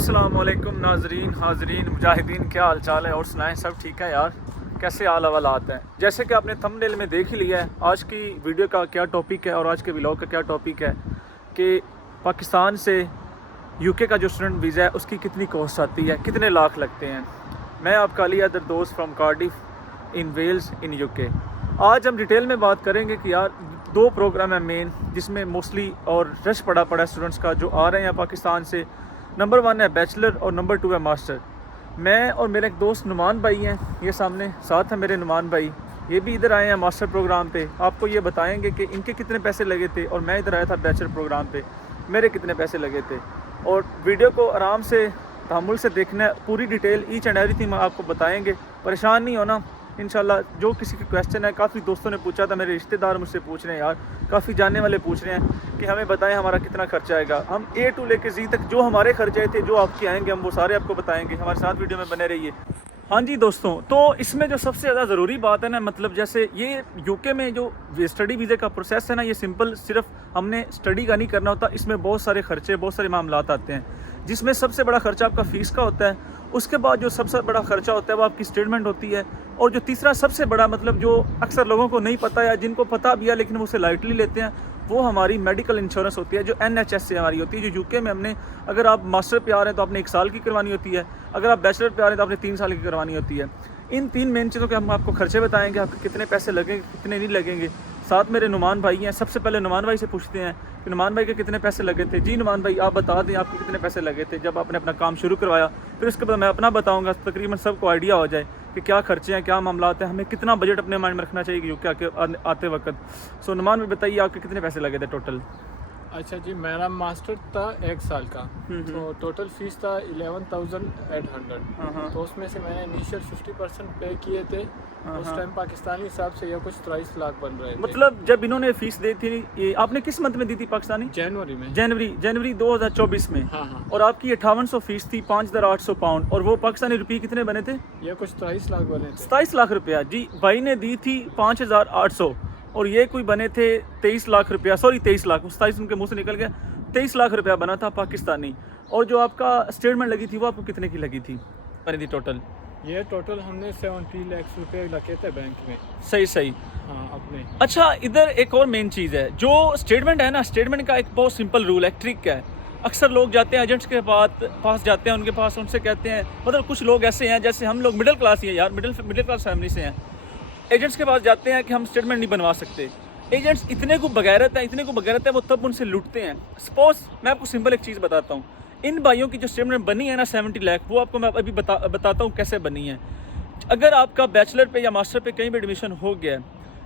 अस्सलामुअलैकुम नाजरीन हाजरीन मुजाहिदीन, क्या हाल चाल है और सुनाएं, सब ठीक है यार। कैसे हाल हवालात हैं। जैसे कि आपने थंबनेल में देख ही लिया है आज की वीडियो का क्या टॉपिक है और आज के व्लॉग का क्या टॉपिक है कि पाकिस्तान से यूके का जो स्टूडेंट वीज़ा है उसकी कितनी कॉस्ट आती है, कितने लाख लगते हैं। मैं आपका अली अदर दोस्त from Cardiff in Wales in UK. आज हम डिटेल में बात करेंगे कि यार दो प्रोग्राम है मेन जिसमें मोस्टली और रश पड़ा है स्टूडेंट्स का जो आ रहे हैं पाकिस्तान से। नंबर 1 है बैचलर और नंबर 2 है मास्टर। मैं और मेरे एक दोस्त नुमान भाई हैं, ये सामने साथ है मेरे नुमान भाई, ये भी इधर आए हैं मास्टर प्रोग्राम पे। आपको ये बताएंगे कि इनके कितने पैसे लगे थे और मैं इधर आया था बैचलर प्रोग्राम पे, मेरे कितने पैसे लगे थे। और वीडियो को आराम से तहम्मुल से देखना है, पूरी डिटेल ईच एंड एवरीथिंग आपको बताएंगे। परेशान नहीं होना इंशाल्लाह। जो किसी का क्वेश्चन है, काफ़ी दोस्तों ने पूछा था, मेरे रिश्तेदार मुझसे पूछ रहे हैं यार, काफ़ी जानने वाले पूछ रहे हैं कि हमें बताएं हमारा कितना खर्चा आएगा। हम A to लेके Z तक जो हमारे खर्चे थे, जो आपके आएंगे, हम वो सारे आपको बताएंगे। हमारे साथ वीडियो में बने रहिए। हाँ जी दोस्तों, तो इसमें जो सबसे ज़्यादा ज़रूरी बात है ना, मतलब जैसे ये यूके में जो स्टडी वीज़े का प्रोसेस है ना, ये सिंपल सिर्फ हमने स्टडी का नहीं करना होता। इसमें बहुत सारे खर्चे, बहुत सारे मामलात आते हैं, जिसमें सबसे बड़ा खर्चा आपका फ़ीस का होता है। उसके बाद जो सबसे बड़ा खर्चा होता है वो आपकी स्टेटमेंट होती है। और जो तीसरा सबसे बड़ा, मतलब जो अक्सर लोगों को नहीं पता या जिनको पता भी है लेकिन वो उसे लाइटली लेते हैं, वो हमारी मेडिकल इंश्योरेंस होती है जो NHS से हमारी होती है। जो यूके में हमने, अगर आप मास्टर पे आ रहे हैं तो आपने 1 साल की करवानी होती है, अगर आप बैचलर पे आ रहे हैं तो आपने 3 साल की करवानी होती है। इन 3 मेन चीज़ों के हम आपको खर्चे बताएंगे, आपके कितने पैसे लगेंगे, कितने नहीं लगेंगे। साथ मेरे नुमान भाई हैं। सबसे पहले नुमान भाई से पूछते हैं कि नुमान भाई के कितने पैसे लगे थे। जी नुमान भाई, आप बता दें आपके कितने पैसे लगे थे जब आपने अपना काम शुरू करवाया। फिर उसके बाद मैं अपना बताऊंगा, तकरीबन सबको आइडिया हो जाए कि क्या खर्चे हैं, क्या मामलात हैं, हमें कितना बजट अपने माइंड में रखना चाहिए यूके आते वक्त। सो नुमान भाई बताइए आपके कितने पैसे लगे थे टोटल। अच्छा जी, मेरा मास्टर था 1 साल का, तो टोटल फीस था 11,800। तो उसमें से मैंने इनिशियल 50% पे किए थे। उस टाइम पाकिस्तानी हिसाब से ये कुछ 23 लाख बन रहे थे। मतलब जब इन्होंने फीस दी थी, ये आपने किस मंथ में दी थी पाकिस्तानी? जनवरी में। जनवरी 2024 में। हाँ। और आपकी 5800 फीस थी, 5,800 पाउंड। और वो पाकिस्तानी रुपये कितने बने थे? ये कुछ 23 लाख बने थे। 27 लाख रुपया। जी भाई ने दी थी 5,800 और ये कोई बने थे 23 लाख रुपया, सॉरी 23 लाख, 27 उनके मुंह से निकल गया। 23 लाख रुपया बना था पाकिस्तानी। और जो आपका स्टेटमेंट लगी थी वो आपको कितने की लगी थी, बनी थी टोटल? ये टोटल हमने 70 लाख रुपए लगे थे बैंक में। सही। हाँ अपने। अच्छा, इधर एक और मेन चीज़ है, जो स्टेटमेंट है ना, स्टेटमेंट का एक बहुत सिंपल रूल है, ट्रिक है। अक्सर लोग जाते हैं एजेंट्स के पास जाते हैं, उनके पास, उनसे कहते हैं, मतलब कुछ लोग ऐसे हैं, जैसे हम लोग मिडिल क्लास ही हैं यार, मिडिल क्लास फैमिली से हैं, एजेंट्स के पास जाते हैं कि हम स्टेटमेंट नहीं बनवा सकते। एजेंट्स इतने को बगैरत है वो तब उनसे लूटते हैं। सपोज मैं आपको सिंपल एक चीज़ बताता हूँ, इन भाइयों की जो स्टेटमेंट बनी है ना 70 लाख, वो आपको मैं अभी बताता हूँ कैसे बनी है। अगर आपका बैचलर पे या मास्टर पे कहीं भी एडमिशन हो गया है,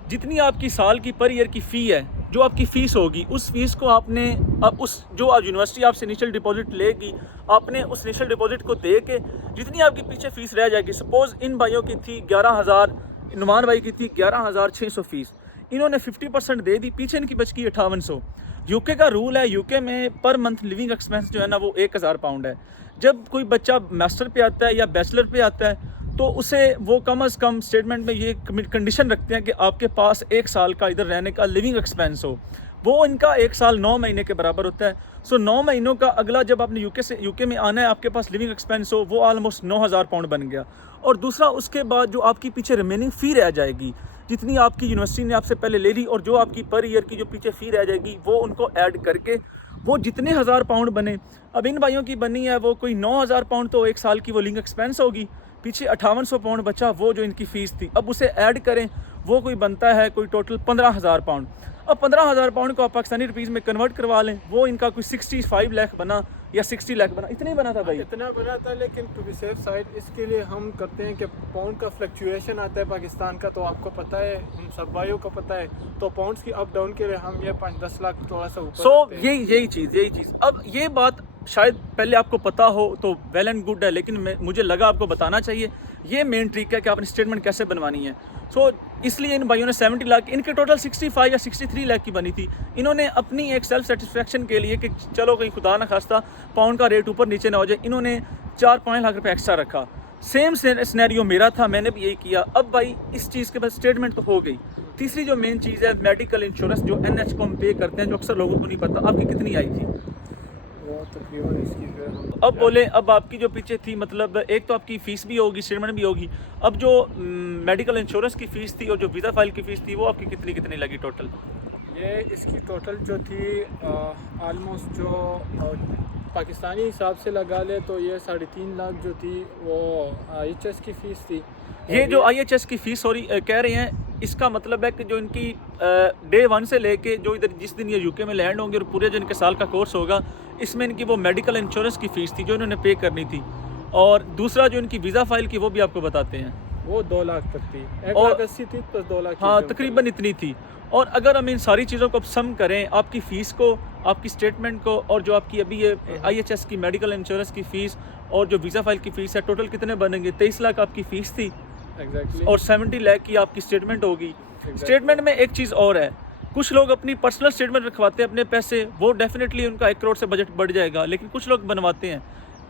जितनी आपकी साल की पर ईयर की फ़ी है, जो आपकी फ़ीस होगी, उस फीस को आपने जो यूनिवर्सिटी आपसे इनिशियल डिपॉजिट लेगी, आपने उस इनिशियल डिपॉजिट को दे के जितनी आपकी पीछे फ़ीस रह जाएगी। सपोज़ इन भाइयों की थी 11,000, नुमान भाई की थी 11,600 फीस, इन्होंने 50% दे दी, पीछे इनकी बच गई 5800। यूके का रूल है, यूके में पर मंथ लिविंग एक्सपेंस जो है ना वो 1,000 पाउंड है। जब कोई बच्चा मास्टर पे आता है या बैचलर पे आता है तो उसे वो कम अज़ कम स्टेटमेंट में ये कंडीशन रखते हैं कि आपके पास 1 साल का इधर रहने का लिविंग एक्सपेंस हो। वो इनका 1 साल 9 महीने के बराबर होता है। सो 9 महीनों का अगला जब आपने यूके में आना है, आपके पास लिविंग एक्सपेंस हो, वो ऑलमोस्ट 9,000 पाउंड बन गया। और दूसरा, उसके बाद जो आपकी पीछे रिमेनिंग फ़ी रह जाएगी, जितनी आपकी यूनिवर्सिटी ने आपसे पहले ले ली, और जो आपकी पर ईयर की जो पीछे फ़ी रह जाएगी, वो उनको ऐड करके वो जितने 1,000 पाउंड बने, अब इन भाइयों की बनी है वो कोई 9,000 पाउंड, तो 1 साल की वो लिविंग एक्सपेंस होगी, पीछे 5800 पाउंड बचा, वो जो इनकी फ़ीस थी, अब उसे ऐड करें, वो कोई बनता है कोई टोटल 15,000 पाउंड। अब 15,000 पाउंड को आप पाकिस्तानी रुपीज़ में कन्वर्ट करवा लें, वो इनका कोई 65 लाख बना या 60 लाख बना, इतना ही बना था भाई। इतना बना था, लेकिन टू बी सेफ साइड इसके लिए हम करते हैं कि पाउंड का फ्लक्चुएशन आता है पाकिस्तान का, तो आपको पता है, हम सब भाइयों को पता है, तो पाउंड्स की अप डाउन के लिए हम ये 5-10 लाख थोड़ा सा ऊपर। यही चीज़। अब ये बात शायद पहले आपको पता हो तो वेल एंड गुड है, लेकिन मुझे लगा आपको बताना चाहिए। ये मेन ट्रिक है कि आपने स्टेटमेंट कैसे बनवानी है। इसलिए इन भाइयों ने 70 लाख, इनके टोटल 65 या 63 लाख की बनी थी। इन्होंने अपनी एक सेल्फ सेटिस्फेक्शन के लिए कि चलो कहीं खुदा ना खास्ता पाउंड का रेट ऊपर नीचे ना हो जाए, इन्होंने 4-5 लाख रुपये एक्स्ट्रा रखा। सेम सिनेरियो मेरा था, मैंने भी यही किया। अब भाई इस चीज़ के बाद स्टेटमेंट तो हो गई। तीसरी जो मेन चीज़ है मेडिकल इंश्योरेंस, जो NH को हम पे करते हैं, जो अक्सर लोगों को नहीं पता। आपकी कितनी आई थी? वो तकरीबन इसकी फिर हम अब बोले, अब आपकी जो पीछे थी, मतलब एक तो आपकी फ़ीस भी होगी, स्टेटमेंट भी होगी, अब जो मेडिकल इंश्योरेंस की फ़ीस थी और जो वीज़ा फाइल की फ़ीस थी वो आपकी कितनी कितनी लगी टोटल? ये इसकी टोटल जो थी आलमोस्ट जो पाकिस्तानी हिसाब से लगा ले तो ये 3.5 लाख जो थी वो IHS की फ़ीस थी। ये जो IHS की फ़ीस सॉरी कह रहे हैं, इसका मतलब है कि जो इनकी डे 1 से लेके जो इधर जिस दिन ये यूके में लैंड होंगे और पूरे जो इनके साल का कोर्स होगा, इसमें इनकी वो मेडिकल इंश्योरेंस की फ़ीस थी जो इन्होंने पे करनी थी, और दूसरा जो इनकी वीज़ा फाइल की वो भी आपको बताते हैं, वो 2 लाख तक थी। 1 और लाख 80 थी प्लस 2 लाख की हाँ जम तकरीबन इतनी थी। और अगर हम इन सारी चीज़ों को सम करें, आपकी फ़ीस को, आपकी स्टेटमेंट को, और जो आपकी अभी ये IHS की मेडिकल इंश्योरेंस की फ़ीस और जो वीज़ा फाइल की फ़ीस है, टोटल कितने बनेंगे? 23 लाख आपकी फ़ीस थी एग्जैक्टली और 70 लाख की आपकी स्टेटमेंट होगी। स्टेटमेंट में एक चीज़ और है, कुछ लोग अपनी पर्सनल स्टेटमेंट रखवाते हैं अपने पैसे, वो डेफिनेटली उनका 1 करोड़ से बजट बढ़ जाएगा, लेकिन कुछ लोग बनवाते हैं।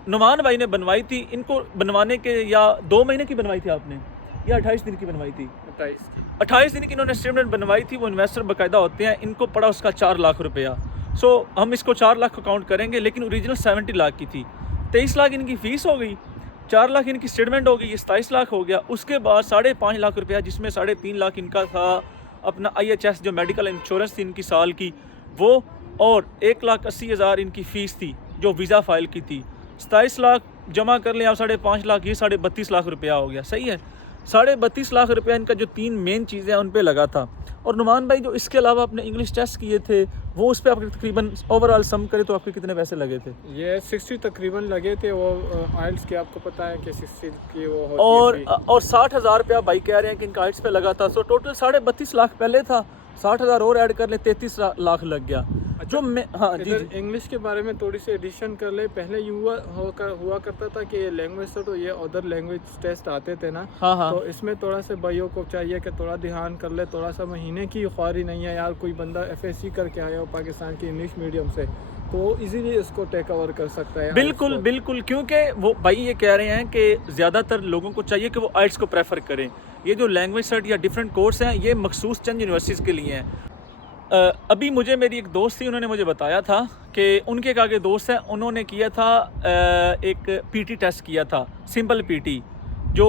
नुमान भाई ने बनवाई थी, इनको बनवाने के या 2 महीने की बनवाई थी आपने या 28 दिन की बनवाई थी? 28 दिन की इन्होंने स्टेटमेंट बनवाई थी। वो इन्वेस्टर बाकायदा होते हैं, इनको पड़ा उसका 4 लाख रुपया। सो हम इसको 4 लाख काउंट करेंगे, लेकिन ओरिजिनल 70 लाख की थी। 23 लाख इनकी फ़ीस हो गई, 4 लाख इनकी स्टेटमेंट हो गई, ये 27 लाख हो गया। उसके बाद 5.5 लाख रुपया, जिसमें 3.5 लाख इनका था अपना IHS जो मेडिकल इंश्योरेंस थी इनकी साल की वो, और 1,80,000 इनकी फ़ीस थी जो वीज़ा फाइल की थी। 27 लाख जमा कर लें आप, 5.5 लाख, ये 32.5 लाख रुपया हो गया। सही है, 32.5 लाख रुपया इनका जो 3 मेन चीज़ें हैं उन पे लगा था। और नुमान भाई जो इसके अलावा अपने इंग्लिश टेस्ट किए थे, वो उस पर आपके तकरीबन ओवरऑल सम करें तो आपके कितने पैसे लगे थे? ये 60 तकरीबन लगे थे। वो आइल्स के आपको पता है कि 60 की वो होती और है और 60,000 रुपया भाई कह रहे हैं कि इनका आइट्स पे लगा था। सो टोटल 32.5 लाख पहले था, 60,000 और ऐड कर ले, 33 लाख लग गया। जो मैं हाँ जी इधर इंग्लिश के बारे में थोड़ी सी एडिशन कर ले। पहले हुआ करता था कि ये लैंग्वेज तो ये अदर लैंग्वेज टेस्ट आते थे ना, हाँ तो इसमें थोड़ा से भाइयों को चाहिए कि थोड़ा ध्यान कर ले। थोड़ा सा महीने की ख्वारी नहीं है यार, कोई बंदा FSC करके आया हो पाकिस्तान की इंग्लिश मीडियम से, तो इजीली इसको टेक ओवर कर सकता है। बिल्कुल बिल्कुल, क्योंकि वो भाई ये कह रहे हैं कि ज़्यादातर लोगों को चाहिए कि वो आइट्स को प्रेफर करें। ये जो लैंग्वेज सर्ट या डिफरेंट कोर्स हैं, ये मखसूस चंद यूनिवर्सिटीज़ के लिए हैं। अभी मुझे मेरी एक दोस्त थी, उन्होंने मुझे बताया था कि उनके एक आगे दोस्त हैं, उन्होंने किया था एक PT टेस्ट किया था, सिंपल PT जो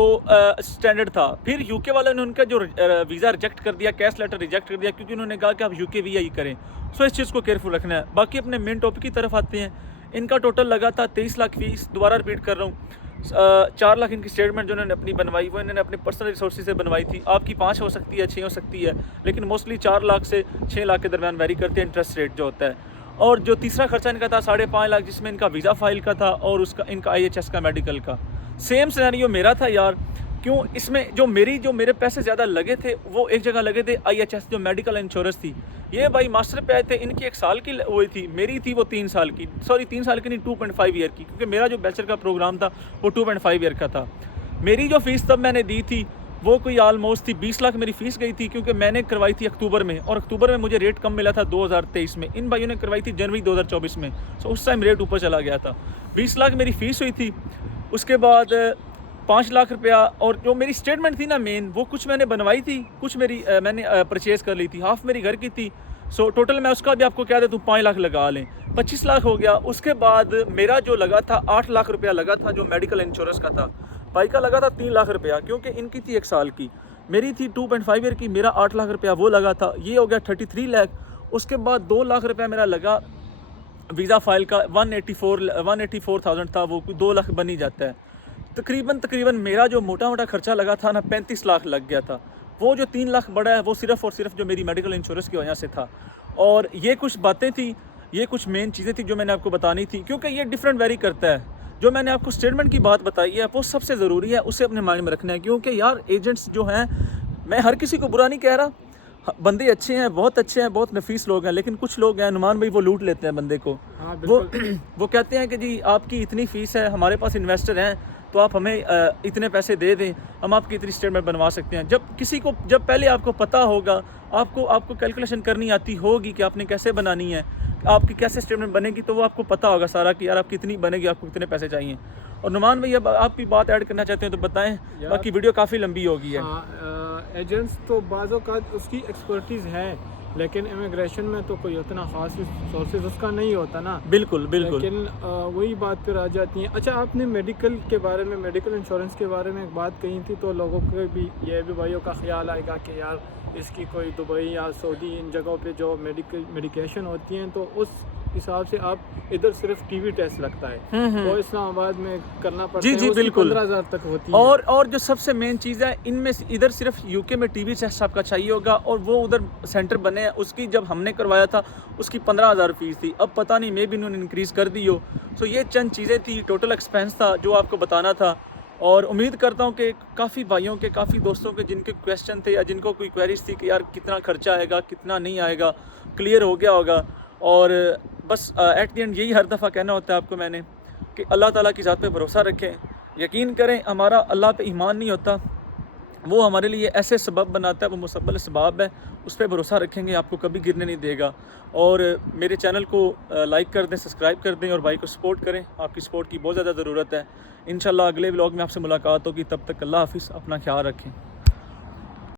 स्टैंडर्ड था। फिर यूके वालों ने उनका जो वीज़ा रिजेक्ट कर दिया, कैश लेटर रिजेक्ट कर दिया, क्योंकि उन्होंने कहा कि आप यूके वीज़ा ही करें। सो इस चीज़ को केयरफुल रखना है। बाकी अपने मेन टॉपिक की तरफ आते हैं। इनका टोटल लगा था 23 लाख फ़ीस, दोबारा रिपीट कर रहा हूँ। 4 लाख इनकी स्टेटमेंट जो इन्होंने अपनी बनवाई, वो इन्होंने अपने पर्सनल रिसोर्सेज से बनवाई थी। आपकी 5 हो सकती है, 6 हो सकती है, लेकिन मोस्टली 4 लाख से 6 लाख के दरमियान वेरी करते हैं इंटरेस्ट रेट जो होता है। और जो तीसरा खर्चा इनका था 5.5 लाख, जिसमें इनका वीज़ा फाइल का था और उसका इनका IHS का मेडिकल का। सेम सिनेरियो मेरा था यार। क्यों? इसमें जो मेरे पैसे ज़्यादा लगे थे वो एक जगह लगे थे, IHS जो मेडिकल इंश्योरेंस थी। ये भाई मास्टर पे आए थे, इनकी 1 साल की हुई थी, मेरी थी वो 3 साल की, सॉरी 3 साल की नहीं, 2.5 ईयर की, क्योंकि मेरा जो बैचलर का प्रोग्राम था वो 2.5 ईयर का था। मेरी जो फ़ीस तब मैंने दी थी वो कोई आलमोस्ट थी 20 लाख मेरी फ़ीस गई थी, क्योंकि मैंने करवाई थी अक्टूबर में, और अक्टूबर में मुझे रेट कम मिला था 2023 में। इन भाइयों ने करवाई थी जनवरी 2024 में, सो उस टाइम रेट ऊपर चला गया था। 20 लाख मेरी फ़ीस हुई थी। उसके बाद 5 लाख रुपया, और जो मेरी स्टेटमेंट थी ना मेन, वो कुछ मैंने बनवाई थी, कुछ मेरी मैंने परचेज़ कर ली थी, हाफ़ मेरी घर की थी। सो टोटल मैं उसका भी आपको क्या देता हूँ, 5 लाख लगा लें, 25 लाख हो गया। उसके बाद मेरा जो लगा था 8 लाख रुपया लगा था, जो मेडिकल इंश्योरेंस का था। भाई का लगा था 3 लाख रुपया, क्योंकि इनकी थी 1 साल की, मेरी थी 2.5 ईयर की, मेरा 8 लाख रुपया वो लगा था, ये हो गया 33 लाख। उसके बाद 2 लाख रुपया मेरा लगा वीज़ा फाइल का, 184,000 था, वो 2 लाख बन ही जाता है। तकरीबन मेरा जो मोटा खर्चा लगा था ना, 35 लाख लग गया था। वो जो 3 लाख बढ़ा है वो सिर्फ़ और सिर्फ जो मेरी मेडिकल इंश्योरेंस की वजह से था। और ये कुछ बातें थी, ये कुछ मेन चीज़ें थी जो मैंने आपको बतानी थी, क्योंकि ये डिफरेंट वेरी करता है। जो मैंने आपको स्टेटमेंट की बात बताई है वो सबसे ज़रूरी है, उसे अपने माइंड में रखना है। क्योंकि यार एजेंट्स जो हैं, मैं हर किसी को बुरा नहीं कह रहा, बंदे अच्छे हैं, बहुत अच्छे हैं, बहुत नफीस लोग हैं, लेकिन कुछ लोग हैं नुमान भाई, वो लूट लेते हैं बंदे को। हाँ, वो कहते हैं कि जी आपकी इतनी फ़ीस है, हमारे पास इन्वेस्टर हैं, तो आप हमें इतने पैसे दे दें, हम आपकी इतनी स्टेटमेंट बनवा सकते हैं। जब पहले आपको पता होगा, आपको कैलकुलेशन करनी आती होगी कि आपने कैसे बनानी है, आपकी कैसे स्टेटमेंट बनेगी, तो वो आपको पता होगा सारा कि यार आप कितनी बनेगी, आपको कितने पैसे चाहिए। और नुमान भाई अब आप भी बात ऐड करना चाहते हैं तो बताएं, बाकी वीडियो काफ़ी लंबी हो गई है। एजेंट्स तो बाज़ों का उसकी एक्सपर्टीज़ है लेकिन इमिग्रेशन में तो कोई उतना ख़ास सोर्सेज उसका नहीं होता ना। बिल्कुल बिल्कुल। लेकिन वही बात फिर आ जाती है। अच्छा, आपने मेडिकल के बारे में, मेडिकल इंश्योरेंस के बारे में एक बात कही थी, तो लोगों के भी ये भी भाइयों का ख्याल आएगा कि यार इसकी कोई दुबई या सऊदी इन जगहों पे जो मेडिकेशन होती हैं, तो उस हिसाब से आप इधर सिर्फ टीवी टेस्ट लगता है, वो इस्लामाबाद में करना पड़ता है। जी बिल्कुल, 15,000 तक होती है। और जो सबसे मेन चीज़ है इनमें से, इधर सिर्फ यूके में टीवी टेस्ट आपका चाहिए होगा, और वो उधर सेंटर बने हैं, उसकी जब हमने करवाया था उसकी 15,000 फीस थी। अब पता नहीं मे भी इन्होंने इंक्रीज़ कर दी हो। सो ये चंद चीज़ें थी, टोटल एक्सपेंस था जो आपको बताना था। और उम्मीद करता हूँ कि काफ़ी भाइयों के, काफ़ी दोस्तों के जिनके क्वेश्चन थे या जिनको कोई क्वेरीज थी कि यार कितना खर्चा आएगा, कितना नहीं आएगा, क्लियर हो गया होगा। और बस एट द एंड यही हर दफ़ा कहना होता है आपको मैंने कि अल्लाह ताला की ज़ात पे भरोसा रखें, यकीन करें। हमारा अल्लाह पे ईमान नहीं होता, वो हमारे लिए ऐसे सबब बनाता है, वो मुसब्बल सबब है, उस पर भरोसा रखेंगे, आपको कभी गिरने नहीं देगा। और मेरे चैनल को लाइक कर दें, सब्सक्राइब कर दें और भाई को सपोर्ट करें, आपकी सपोर्ट की बहुत ज़्यादा ज़रूरत है। इंशाल्लाह अगले व्लॉग में आपसे मुलाकात होगी, तब तक अल्लाह हाफिज़, अपना ख्याल रखें।